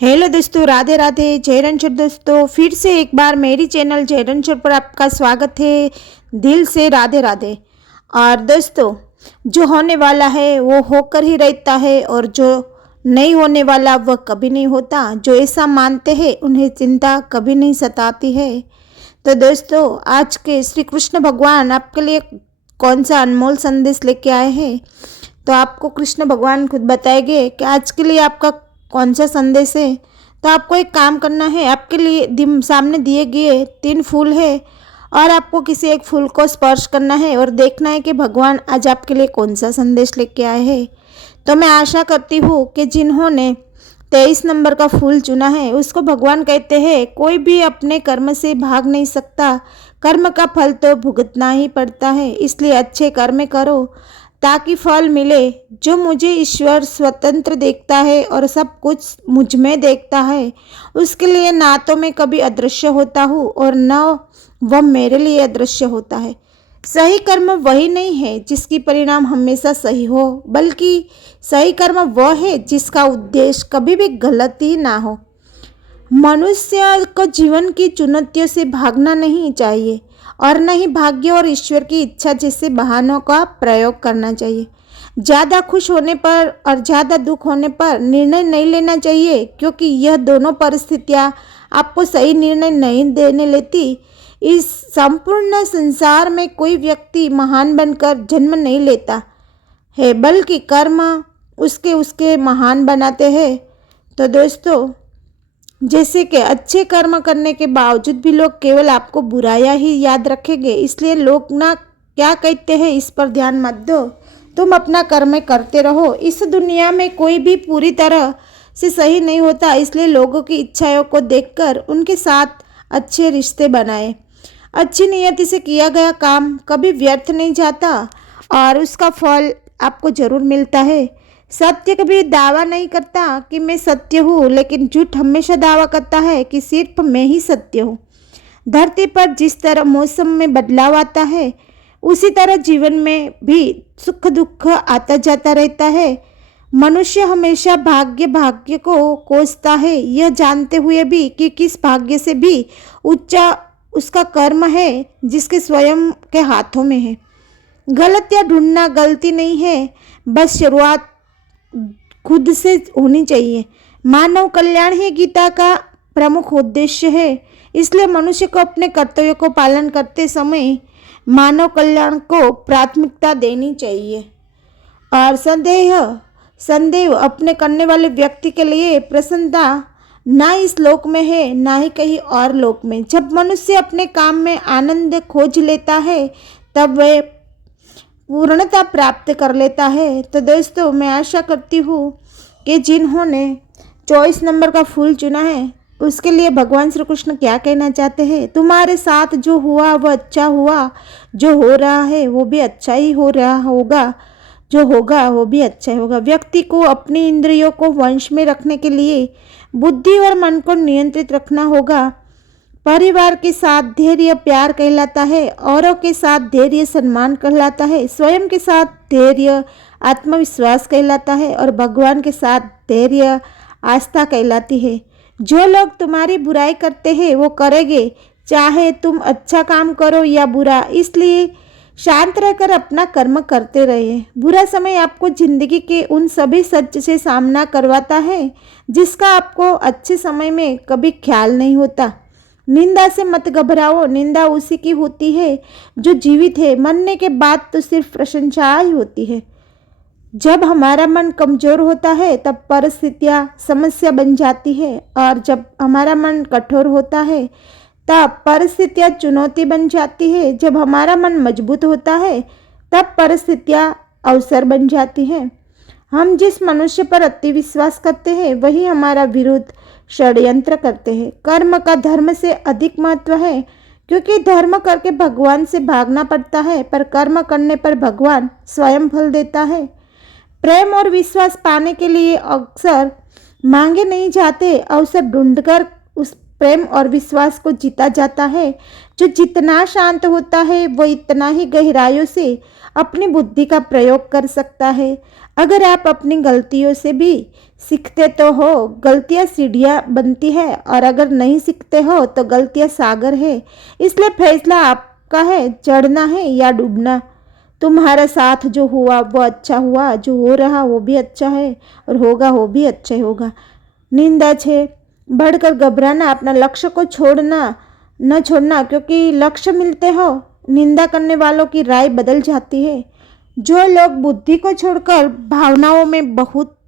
Hello दोस्तों, राधे राधे। जय रणछोड़ दोस्तों, फिर से एक बार मेरी चैनल जय रणछोड़ पर आपका स्वागत है। दिल से राधे राधे। और दोस्तों, जो होने वाला है वो होकर ही रहता है और जो नहीं होने वाला वह कभी नहीं होता। जो ऐसा मानते हैं उन्हें चिंता कभी नहीं सताती है। तो दोस्तों, आज के श्री कृष्ण भगवान आपके लिए कौन सा अनमोल संदेश लेके आए हैं, तो आपको कृष्ण भगवान खुद बताएंगे कि आज के लिए आपका कौन सा संदेश है। तो आपको एक काम करना है, आपके लिए सामने दिए गए 3 फूल है और आपको किसी एक फूल को स्पर्श करना है और देखना है कि भगवान आज आपके लिए कौन सा संदेश लेके आए हैं। तो मैं आशा करती हूँ कि जिन्होंने 23 नंबर का फूल चुना है उसको भगवान कहते हैं कोई भी अपने कर्म से भाग नहीं सकता, कर्म का फल तो भुगतना ही पड़ता है। इसलिए अच्छे कर्म करो ताकि फल मिले। जो मुझे ईश्वर स्वतंत्र देखता है और सब कुछ मुझ में देखता है, उसके लिए ना तो मैं कभी अदृश्य होता हूँ और न वह मेरे लिए अदृश्य होता है। सही कर्म वही नहीं है जिसकी परिणाम हमेशा सही हो, बल्कि सही कर्म वह है जिसका उद्देश्य कभी भी गलत ही ना हो। मनुष्य को जीवन की चुनौतियों से भागना नहीं चाहिए और न ही भाग्य और ईश्वर की इच्छा जैसे बहानों का प्रयोग करना चाहिए। ज़्यादा खुश होने पर और ज़्यादा दुख होने पर निर्णय नहीं लेना चाहिए, क्योंकि यह दोनों परिस्थितियाँ आपको सही निर्णय नहीं देने लेती। इस संपूर्ण संसार में कोई व्यक्ति महान बनकर जन्म नहीं लेता है, बल्कि कर्म उसके उसके महान बनाते हैं। तो दोस्तों, जैसे कि अच्छे कर्म करने के बावजूद भी लोग केवल आपको बुराइयां ही याद रखेंगे, इसलिए लोग ना क्या कहते हैं इस पर ध्यान मत दो। तुम अपना कर्म करते रहो। इस दुनिया में कोई भी पूरी तरह से सही नहीं होता, इसलिए लोगों की इच्छाओं को देखकर उनके साथ अच्छे रिश्ते बनाए। अच्छी नियति से किया गया काम कभी व्यर्थ नहीं जाता और उसका फल आपको जरूर मिलता है। सत्य कभी दावा नहीं करता कि मैं सत्य हूँ, लेकिन झूठ हमेशा दावा करता है कि सिर्फ मैं ही सत्य हूँ। धरती पर जिस तरह मौसम में बदलाव आता है, उसी तरह जीवन में भी सुख दुख आता जाता रहता है। मनुष्य हमेशा भाग्य को कोसता है, यह जानते हुए भी कि किस भाग्य से भी ऊंचा उसका कर्म है जिसके स्वयं के हाथों में है। गलतियाँ ढूंढना गलती नहीं है, बस शुरुआत खुद से होनी चाहिए। मानव कल्याण ही गीता का प्रमुख उद्देश्य है, इसलिए मनुष्य को अपने कर्तव्यों को पालन करते समय मानव कल्याण को प्राथमिकता देनी चाहिए। और संदेह अपने करने वाले व्यक्ति के लिए प्रसन्नता ना इस लोक में है ना ही कहीं और लोक में। जब मनुष्य अपने काम में आनंद खोज लेता है तब वह पूर्णता प्राप्त कर लेता है। तो दोस्तों, मैं आशा करती हूँ कि जिन्होंने 24 नंबर का फूल चुना है उसके लिए भगवान श्री कृष्ण क्या कहना चाहते हैं। तुम्हारे साथ जो हुआ वह अच्छा हुआ, जो हो रहा है वो भी अच्छा ही हो रहा होगा, जो होगा वो भी अच्छा ही होगा। व्यक्ति को अपनी इंद्रियों को वश में रखने के लिए बुद्धि और मन को नियंत्रित रखना होगा। परिवार के साथ धैर्य प्यार कहलाता है, औरों के साथ धैर्य सम्मान कहलाता है, स्वयं के साथ धैर्य आत्मविश्वास कहलाता है और भगवान के साथ धैर्य आस्था कहलाती है। जो लोग तुम्हारी बुराई करते हैं वो करेंगे, चाहे तुम अच्छा काम करो या बुरा। इसलिए शांत रहकर अपना कर्म करते रहिए। बुरा समय आपको जिंदगी के उन सभी सच से सामना करवाता है जिसका आपको अच्छे समय में कभी ख्याल नहीं होता। निंदा से मत घबराओ, निंदा उसी की होती है जो जीवित है। मरने के बाद तो सिर्फ प्रशंसा ही होती है। जब हमारा मन कमजोर होता है तब परिस्थितियाँ समस्या बन जाती है, और जब हमारा मन कठोर होता है तब परिस्थितियाँ चुनौती बन जाती है। जब हमारा मन मजबूत होता है तब परिस्थितियाँ अवसर बन जाती हैं। हम जिस मनुष्य पर अति विश्वास करते हैं वही हमारा विरुद्ध षड्यंत्र करते हैं। कर्म का धर्म से अधिक महत्व है, क्योंकि धर्म करके भगवान से भागना पड़ता है, पर कर्म करने पर भगवान स्वयं फल देता है। प्रेम और विश्वास पाने के लिए अक्सर मांगे नहीं जाते, अवसर ढूंढकर उस प्रेम और विश्वास को जीता जाता है। जो जितना शांत होता है वो इतना ही गहराइयों से अपनी बुद्धि का प्रयोग कर सकता है। अगर आप अपनी गलतियों से भी सीखते तो हो, गलतियां सीढ़ियां बनती है, और अगर नहीं सीखते हो तो गलतियां सागर है। इसलिए फैसला आपका है, चढ़ना है या डूबना। तुम्हारा साथ जो हुआ वो अच्छा हुआ, जो हो रहा वो भी अच्छा है, और होगा वो भी अच्छा ही होगा। निंदा छे बढ़कर घबराना, अपना लक्ष्य को छोड़ना न छोड़ना, क्योंकि लक्ष्य मिलते हो निंदा करने वालों की राय बदल जाती है। जो लोग बुद्धि को छोड़कर भावनाओं में बहुत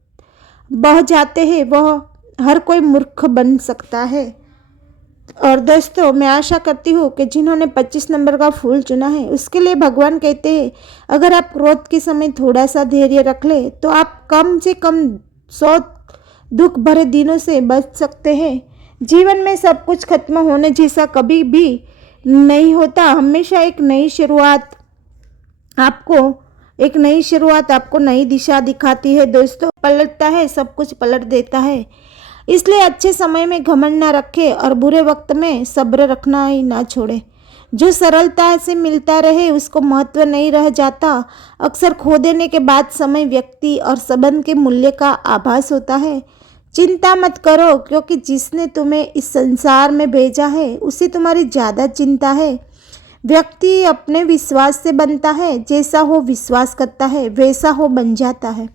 बह जाते हैं वह हर कोई मूर्ख बन सकता है। और दोस्तों, मैं आशा करती हूँ कि जिन्होंने 25 नंबर का फूल चुना है उसके लिए भगवान कहते हैं, अगर आप क्रोध के समय थोड़ा सा धैर्य रख ले तो आप कम से कम 100 दुख भरे दिनों से बच सकते हैं। जीवन में सब कुछ खत्म होने जैसा कभी भी नहीं होता। हमेशा एक नई शुरुआत आपको नई दिशा दिखाती है। दोस्तों, पलटता है, सब कुछ पलट देता है। इसलिए अच्छे समय में घमंड ना रखे और बुरे वक्त में सब्र रखना ही ना छोड़े। जो सरलता से मिलता रहे उसको महत्व नहीं रह जाता। अक्सर खो देने के बाद समय, व्यक्ति और संबंध के मूल्य का आभास होता है। चिंता मत करो, क्योंकि जिसने तुम्हें इस संसार में भेजा है उसे तुम्हारी ज़्यादा चिंता है। व्यक्ति अपने विश्वास से बनता है, जैसा हो विश्वास करता है वैसा हो बन जाता है।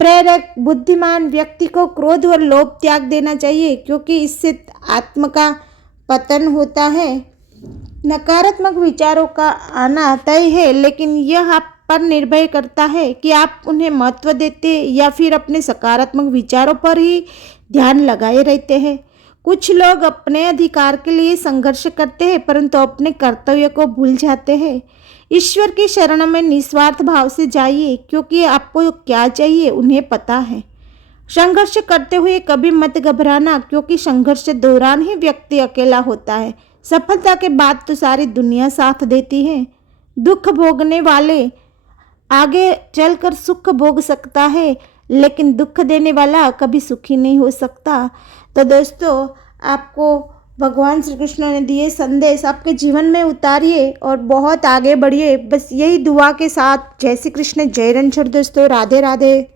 प्रेरक बुद्धिमान व्यक्ति को क्रोध और लोभ त्याग देना चाहिए, क्योंकि इससे आत्म का पतन होता है। नकारात्मक विचारों का आना तय है, लेकिन यह आप पर निर्भर करता है कि आप उन्हें महत्व देते या फिर अपने सकारात्मक विचारों पर ही ध्यान लगाए रहते हैं। कुछ लोग अपने अधिकार के लिए संघर्ष करते हैं, परंतु अपने कर्तव्य को भूल जाते हैं। ईश्वर की शरण में निस्वार्थ भाव से जाइए, क्योंकि आपको क्या चाहिए उन्हें पता है। संघर्ष करते हुए कभी मत घबराना, क्योंकि संघर्ष के दौरान ही व्यक्ति अकेला होता है। सफलता के बाद तो सारी दुनिया साथ देती है। दुख भोगने वाले आगे चलकर सुख भोग सकता है, लेकिन दुख देने वाला कभी सुखी नहीं हो सकता। तो दोस्तों, आपको भगवान श्री कृष्ण ने दिए संदेश आपके जीवन में उतारिए और बहुत आगे बढ़िए। बस यही दुआ के साथ, जय श्री कृष्ण, जय रणछोड़ दोस्तों, राधे राधे।